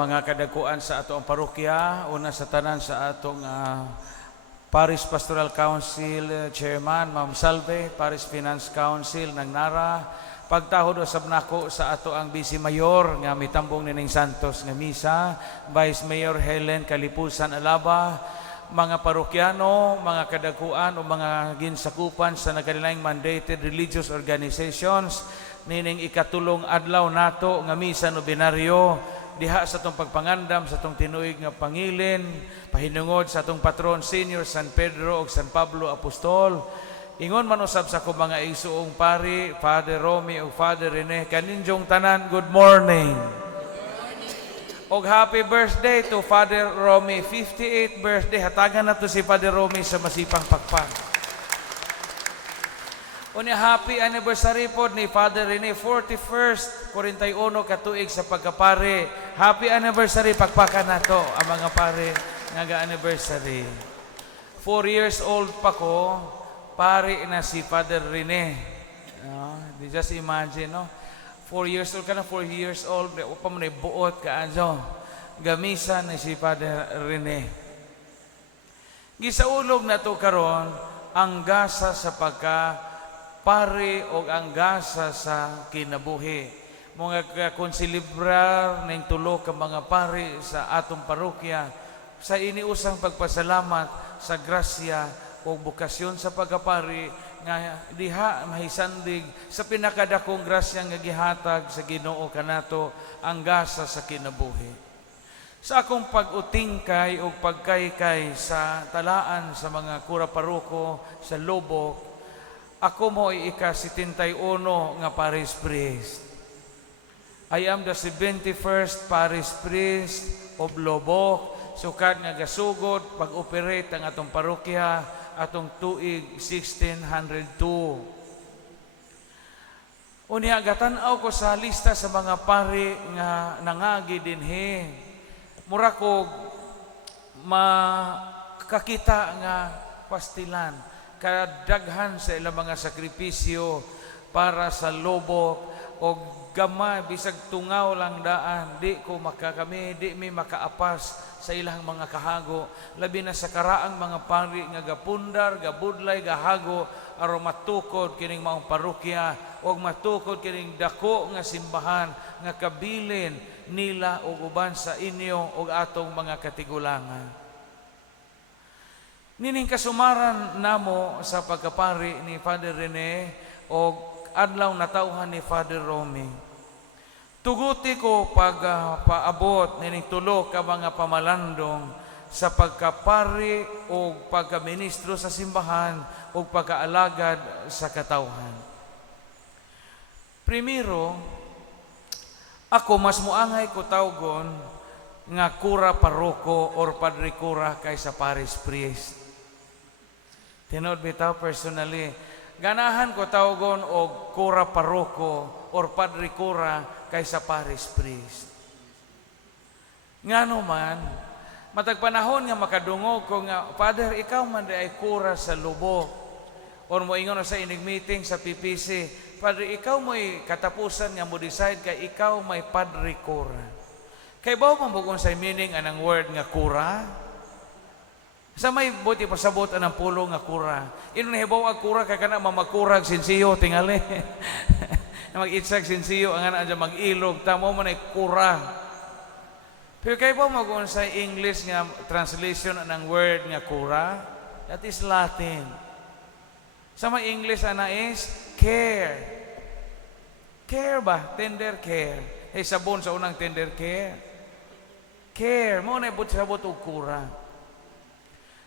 mga kadakuan sa atong parokya, una sa tanan sa atong Parish Pastoral Council Chairman, Ma'am Salve, Parish Finance Council ng Nara, pagtahod usab nako sa ato ang Vice Mayor nga mitambong nining Santos nga misa, Vice Mayor Helen Kalipusan Alaba, mga parokyano, mga kadakuan o mga ginsakupan sa nagkanilang mandated religious organizations, nining ikatulong adlaw nato nga misa nobinaryo diha sa atong pagpangandam sa atong tinuig nga pangilin, pahinungod sa atong patron senior San Pedro ug San Pablo Apostol. Ingon man usab sa ko mga isuong pari, Father Romy ug Father Rene, kaninjong tanan, good morning. Og happy birthday to Father Romy, 58th birthday. Hatagan na to si Father Romy sa masipang pakpak. Unya happy anniversary po ni Father Rene, 41st, 41 katuig sa pagkapare. Happy anniversary, pakpakan na to ang mga pare nga ga-anniversary. 4 years old pa ko, pare na si Father Rene. Just imagine, no? 4 years old ka na, 4 years old, pa mo na buot ka, gamisa na si Father Rene. Gisaulog na to karon ang gasa sa pagka-pare o ang gasa sa kinabuhi. Mga kakonsilibrar ng tulo ka mga pare sa atong parokya, sa iniusang pagpasalamat sa grasya o bukasyon sa pagkapari nga diha mahisandig sa pinakadakong grasya nga gihatag sa Ginoo kanato ang gasa sa kinabuhi. Sa akong pag-utingkay o pagkaykay sa talaan sa mga kura paroko sa Lubok, ako mo ika-71 nga parish priest. I am the 71st parish priest of Lubok, sukad nga gasugod pag-operate ang atong parokya atong tuig 1602. Unya gatan-aw ko sa lista sa mga pari nga nangagi dinhi. Mura ko makakita nga pastilan, kadaghan sa ilang mga sakripisyo para sa Lubok o gamay bisag tungaw lang daan, di mi makaapas sa ilang mga kahago, labi na sa karaang mga pari nga gapundar, gabudlay, gahago aron matukod kining maong parokya o matukod kining dako nga simbahan nga kabilin nila o uban sa inyo o atong mga katigulangan. Nining kasumaran namo sa pagkapari ni Father Rene o adlaw natauhan ni Father Romy. Tuguti ko paabot nining tulo ka mga pamalandong sa pagkapari o pagkaministro sa simbahan o pagkaalagad sa katawhan. Primero, ako mas muangay ko tawgon nga kura paroko or padre kura kaysa parish priest. Tinod bitaw personally, ganahan ko tawgon og kura paroko or padre kura kaysa parish priest. Ngano man, matag panahon nga makadungog ko nga, Father, ikaw man di ay kura sa Lubok. Or mo ingon sa inig meeting sa PPC, Padre, ikaw mo'y katapusan nga mo decide kay ikaw may padre kura. Kay bawo mambugon sa meaning anang word nga kura? Sa may buti pasabot anang pulo nga kura. Ino nahibaw ang kura kay kana mamakurag sinsiyo tingali. Na mag-itsag sinsiyo ang ana mag-ilog tamo man ay kura. Pero kay ba mag-uon sa English nga translation ng word nga kura? That is Latin. Sa may English ana is care. Care ba? Tender care. Hey, sabon sa unang tender care. Care. Mo na ibut sabot og kura.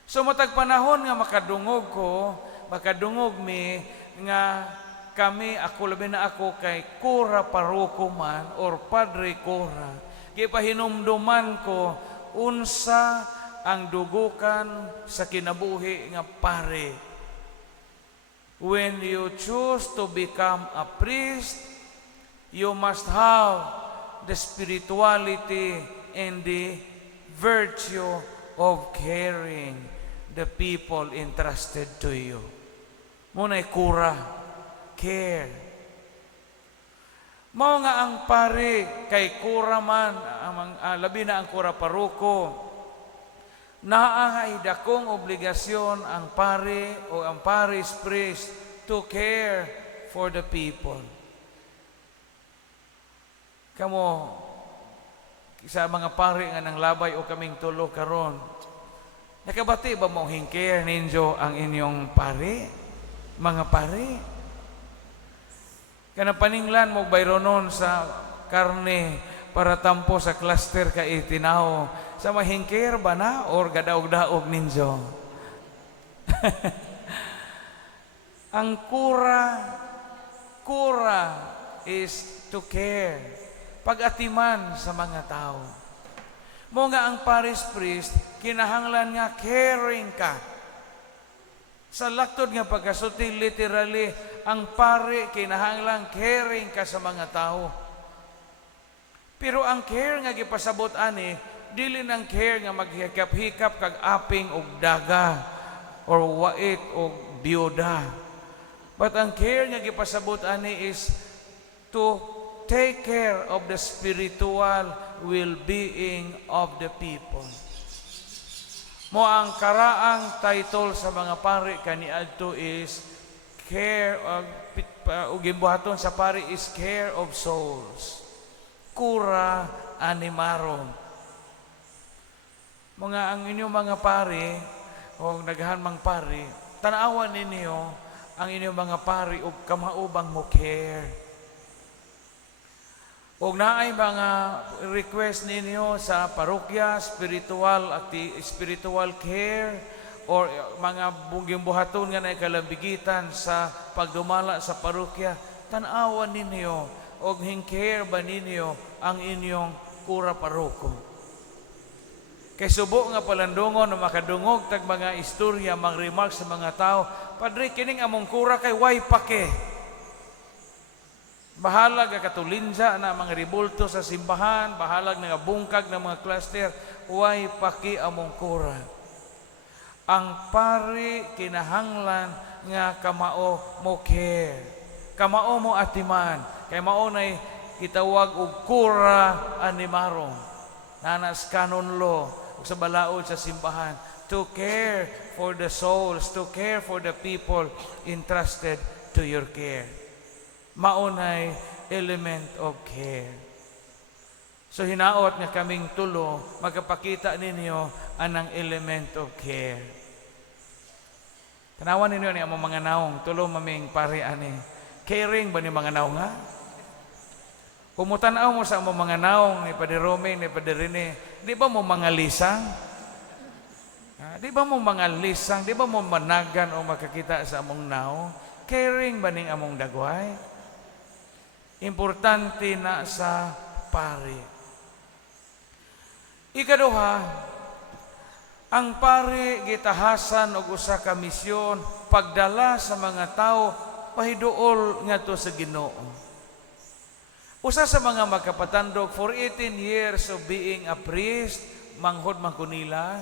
So matag panahon nga makadungog mi nga kami, ako labi na ako kay kura paroko man or padre kura. Gipahinumduman ko unsa ang dugukan sa kinabuhi nga pare. When you choose to become a priest, you must have the spirituality and the virtue of caring the people entrusted to you. Muna'y kura. Care. Mao nga ang pare kay kura man labi na ang kura paruko, naahay dakong obligasyon ang pari o ang parish priest to care for the people. Kamo, sa mga pari nga nang labay o kaming tulo karon, nakabati ba mo hingkir ninyo ang inyong pari? Mga pari? Kana paninglan mo bayronon sa karne para tampo sa cluster ka itinaw. Sa mahingkir ba na or gadaog-daog ninyo? Ang kura is to care. Pag-atiman sa mga tao. Mo nga ang parish priest, kinahanglan nga caring ka. Sa laktod nga pagkasuti, literally, ang pari kinahanglan caring ka sa mga tao. Pero ang care nga gipasabot ani, dili nang care nga maghikap-hikap kag aping og daga or wait og biyuda. But ang care nga gipasabot ani is to take care of the spiritual well-being of the people. Mo ang karaang title sa mga pari kaniadto is care of gimbuhaton sa pari is care of souls. Cura animarum. Mga ang inyong mga pari o naghan mang pari, tanawan ninyo ang inyong mga pari ug kamaubang mo care. Og naay mga request ninyo sa parokya, spiritual care, or mga buhaton nga na kalambigitan sa pagdumala sa parokya, tanawan ninyo og hingcare ba ninyo ang inyong kura paroko. Kay subo nga palandungon na makadungog tag mga istorya, mga remarks sa mga tao, Padre, kining among kura kay way pake. Bahalag nga katulinsa na mga ribulto sa simbahan, bahalag nga bungkag ng mga cluster, way paki among kura. Ang pari kinahanglan nga kamao mo care. Kamao mo atiman. Kay mao nay kitawag og kura animarum. Nanas canon law sa balaod sa simbahan. To care for the souls, to care for the people entrusted to your care. Maunay element of care. So hinaot nga kaming tulo, magkapakita ninyo anang element of care. Tanawan ninyo ni among mga naong, tulo maming pari ani. Caring ba ni mga naong nga? Kumutanaw mo sa among mga naong, ni Padre Roming, ni Padre Rene, di ba mo mga lisang? Di ba mo mga lisang? Di ba mo managan o makakita sa among naong? Caring ba ning among dagway? Importante na sa pari. Ikaduha, ang pari gitahasan og usa ka misyon pagdala sa mga tao pahiduol ngadto sa Ginoo. Usa sa mga magkapatandog for 18 years of being a priest, manghod man kunila,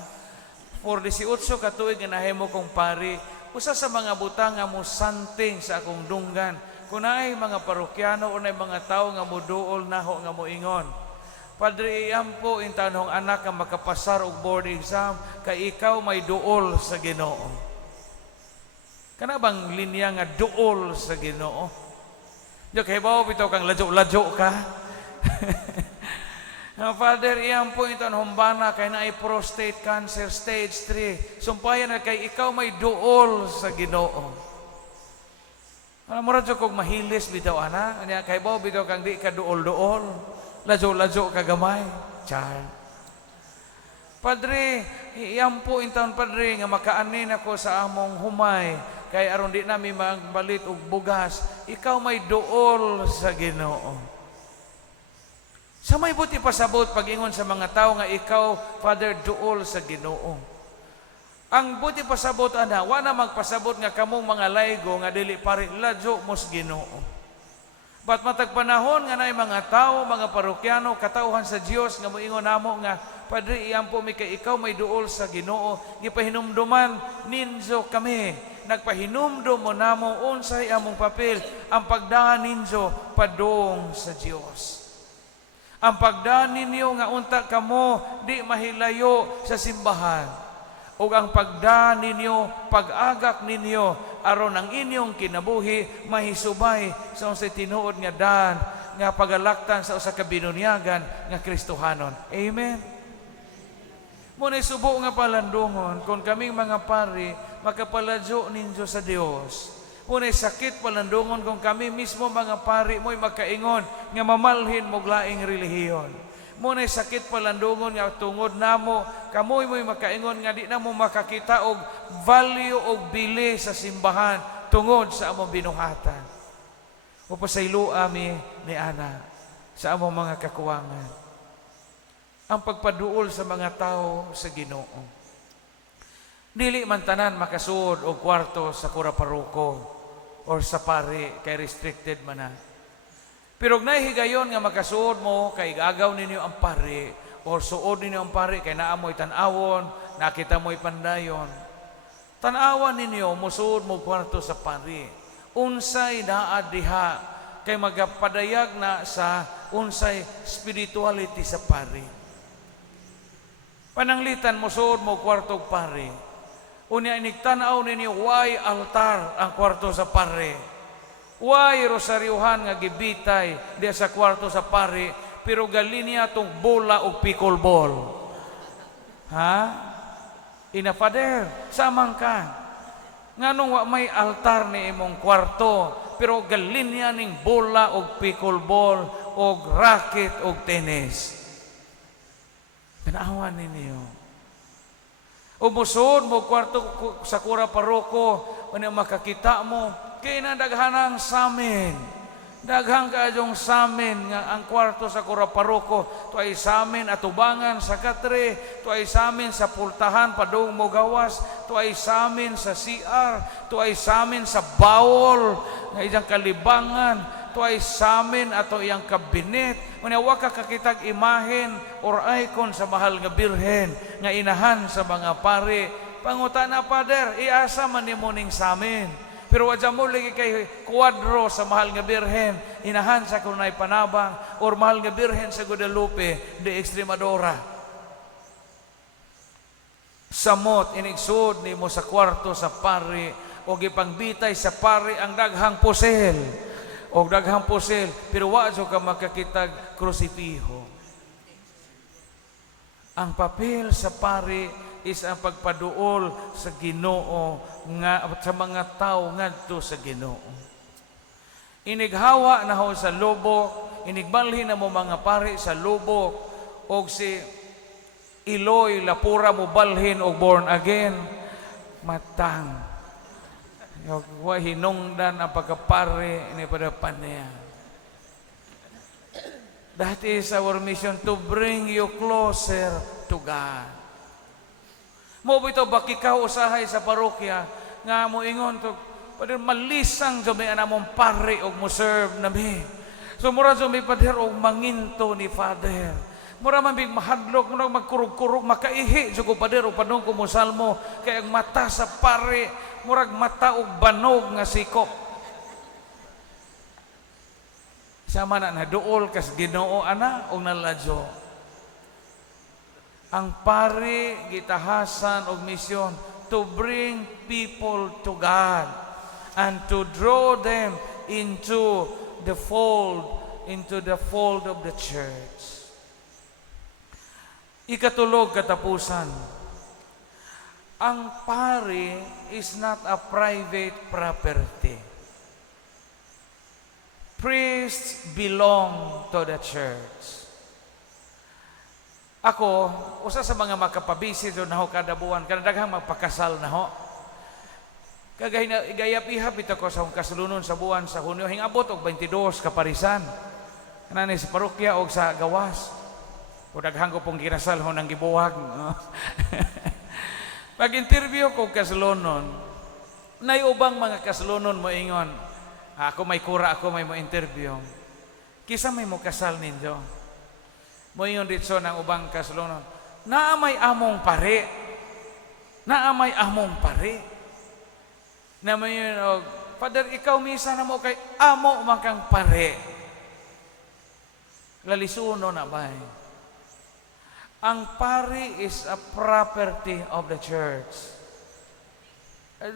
for 18 ka tuig nga nahimo kong pari, usa sa mga butang nga mo santing sa akong dunggan. Kung naay mga parokyano o naay mga tao nga muduol naho nga moingon, Padre, iyampo in tanong anak nga makapasar og board exam, kay ikaw may duol sa Ginoo. Kana bang linya nga duol sa Ginoo? Diyo, kay bawa bitaw kang ladyo-ladyo ka. Father, iyampo in tanong humbana, kay naay prostate cancer stage 3. Sumpayan na kay ikaw may duol sa Ginoo. Murad siya kong mahilis bitaw, ana. Kay bawa bitaw kang di ka duol-duol. Ladyo-ladyo ka gamay. Char. Padre, iyampo intaon, Padre, nga makaanin ako sa among humay. Kay aron di namin magbalit og bugas. Ikaw may duol sa Ginoo. Sa may buti pasabot pag-ingon sa mga tao nga ikaw, Father, duol sa Ginoo. Ang buti pasabot ana, wa na magpasabot nga kamong mga laygo nga dili pare ladyo mos Ginoo. But matag panahon nga naay mga tao, mga parokyano, katauhan sa Dios nga moingon namo nga, Padre, iyampo mi kay ikaw may duol sa Ginoo. Gipahinumduman ninyo kami. Nagpahinumdum mo namo unsay among papel ang pagdahan ninyo padung sa Dios. Ang pagdaan ninyo nga unta kamo di mahilayo sa simbahan. O ang pagdaan ninyo, pag-agak ninyo, aron ang inyong kinabuhi mahisubay sa unsay tinuod nga daan nga pagalaktan sa usa ka binunyagan nga Kristohanon. Amen. Muna subo nga palandungon kung kaming mga pari makapaladyo ninyo sa Dios. Muna sakit palandungon kung kami mismo mga pari mo'y magkaingon nga mamalhin mo laing relihiyon. Muna sakit palandungon nga tungod namo kamoy mo'y makaingon nga di na mo makakita og value og bili sa simbahan tungod sa among binuhatan. O pasaylo ami ni ana sa among mga kakuwangan. Ang pagpaduol sa mga tao sa Ginoo. Dili man tanan makasuod og kwarto sa kura paroko or sa pari kay restricted man na. Pero nahigayon nga makasuod mo kay gagaw ninyo ang pari or suod ninyo ang pari kay naamoy tanawon, nakita mo'y pandayon. Tanawan ninyo, musuod mo kwarto sa pari. Unsay naa diha kay magapadayag na sa unsay spirituality sa pari. Pananglitan musuod mo kwarto pari. Unya inigtanaw ninyo why altar ang kwarto sa pari. Why rosaryuhan nga gibitay di sa kwarto sa pari pero galinya tong bola o pickleball. Ha? Ina Father, samang ka. Nganong wa may altar ni imong kwarto pero galinya ning bola o pickleball o racket o tennis. Tanawan ninyo. Umusod mo kwarto sa kura paroko unya makakita mo kay na daghanang samin. Daghang kaayong samin nga ang kwarto sa kura paroko. To ay samin atubangan sa katre. To ay samin sa pultahan padung mo gawas. To ay samin sa CR. To ay samin sa bawol nga iyang kalibangan. To ay samin ato iyang kabinet. Unya wa ka kakitag imahen or icon sa mahal nga birhen nga inahan sa mga pari. Pangutana, Father, iasa man nimo ning samin. Pero wadya mo lagi kay kwadro sa mahal nga birhen, inahan sa kunay panabang, or mahal nga birhen sa Guadalupe de Extremadura. Samot, inigsud ni mo sa kwarto sa pari, o gipangbitay sa pari ang daghang pusel, o daghang pusel, pero wadyo ka makakitag krusipiho. Ang papel sa pari is ang pagpaduol sa Ginoo nga sa mga tao ngadto sa Ginoo. Inighawa na ho sa lubok, inigbalhin na mo mga pari sa lubok, og si Iloy Lapura mo balhin og born again, matang. Wa hinungdan ang pagkapari ni padapan niya. That is our mission, to bring you closer to God. Mo bito bakikaw usahay sa parokya nga mo ingon to pader malisang jud may anamong pare og mo serve nami. So mura jud may pader og manginto ni Father. Mura man big mahadlok mura magkurog-kurog makaihi jud ko pader og padung ko mo salmo kay ang mata sa pare murag mata og banog nga sikop. Sama na duol kas Ginoo ana og naladyo. Ang pari gitahasan og misyon to bring people to God and to draw them into the fold of the church. Ikatulog katapusan. Ang pari is not a private property. Priests belong to the church. Ako, usa sa mga makapabisit na ho kada buwan, kada daghang magpakasal na ho. Kagay na igayap-ihap ito ko sa kasulunon sa buwan sa Hunyo, hingabot og 22 kaparisan. Kanani sa parokya o sa gawas. O daghang ko pong kinasal ho ng gibuwag. Pag-interview ko kasulunon, naiubang mga kasulunon mo ingon, ako may kura, ako may mo interview. Kisa may mo kasal ninyo. Moingon dito ng ubang kasulunon, naamay among pare. Naamay among pare. Na may yun, Father, ikaw misa na mo kay amo makang pare. Lalisuno na ba? Ang pari is a property of the church.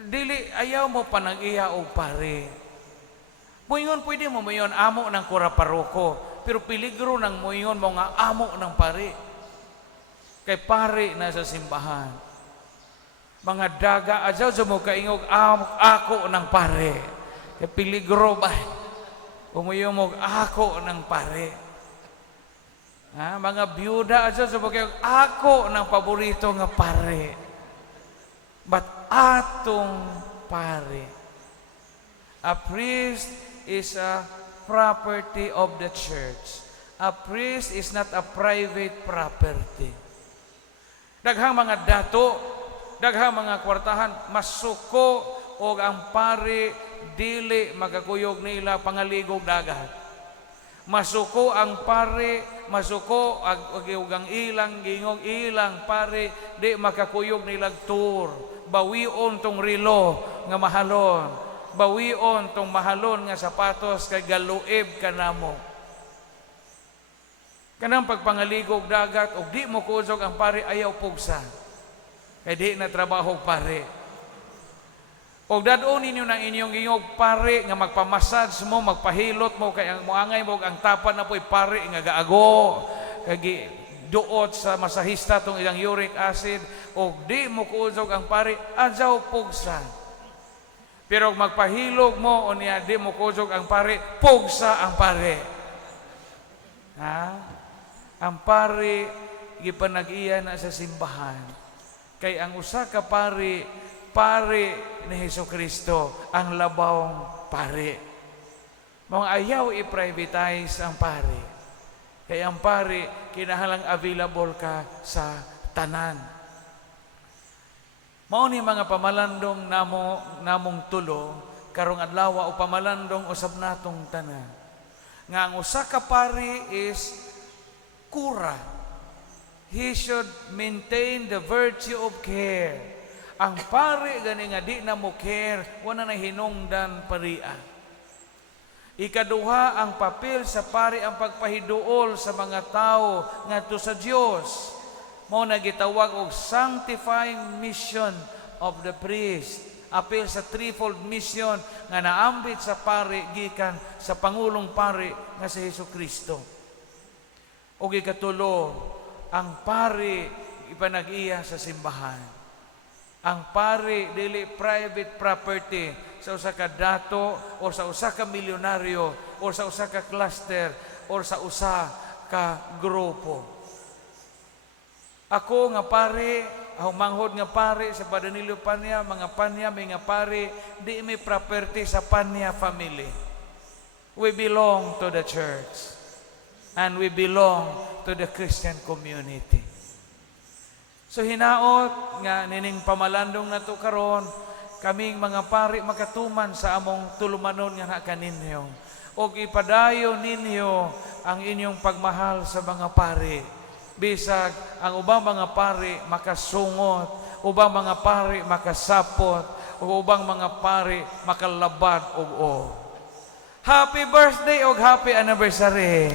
Dili, ayaw mo pa nag-iya o pari. Muyon, pwede mo muyon, amo ng kura paroko. Pero peligro ng muyon mo nga amo ng pari. Kay pari na sa simbahan. Mga daga, ajaw sa mo kaingog, ako ng pari. Kay peligro ba? Umuyo mo, ako ng pari. Ha? Mga byuda, ajaw sa mo kaingog, ako ng paborito nga pari. But atong pari. A priest is a property of the church. A priest is not a private property. Daghang mga dato, daghang mga kwartahan, masuko o ang pari dili magakuyog nila pangaligog dagat. Masuko ang pari, masuko ang ilang gingog ilang pari di makakuyog nilag tour. Bawion tong rilo nga mahalon. Bawion tong mahalon nga sapatos kay galuib kanamo. Kanang pagpangaligog dagat og di mo kuusog ang pari ayaw pugsa. Kay di na trabaho pari. Og dadon ninyo ng inyong gingog pari nga magpamassage mo, magpahilot mo kay ang moangay mo ang tapan na po'y pari nga gaago. Kay duot sa masahista tong ilang uric acid og di mo kuusog ang pari adyaw pugsa. Pero magpahilog mo o niya di mo kuusog ang pari, pugsa ang pari. Ha? Ang pari gipanag-iya na sa simbahan. Kay ang usa ka pari ni Hesukristo, ang labawng pari. Mga ayaw i-privatize ang pari. Kay ang pari kinahanglang available ka sa tanan. Mao ni mga pamalandong namong tulo karong adlaw o pamalandong usab natong tanan. Nga ang usa ka pari is kura. He should maintain the virtue of care. Ang pari gani nga di na mo care, wala na hinungdan paria. Ikaduha, ang papel sa pari ang pagpahiduol sa mga tao ngadto sa Dios. Mao na gitawag og sanctifying mission of the priest. Apil sa threefold mission nga naambit sa pari gikan sa pangulong pari nga si Hesukristo. O ikatulo, ang pari ipanag-iya sa simbahan. Ang pari dili private property sa usa ka dato o sa usa ka milyonaryo o sa usa ka cluster o sa usa ka grupo. Ako nga pari, manghod nga pari sa Padanilyo Panya, mga Panya may nga pari, di may property sa Panya family. We belong to the church. And we belong to the Christian community. So hinaot nga nining pamalandong nato karon, kaming mga pari makatuman sa among tulumanon nga na kaninyo. Og ipadayo ninyo ang inyong pagmahal sa mga pari. Bisag ang ubang mga pari makasungot, ubang mga pari makasapot, o ubang mga pari makalabad og Happy birthday og happy anniversary!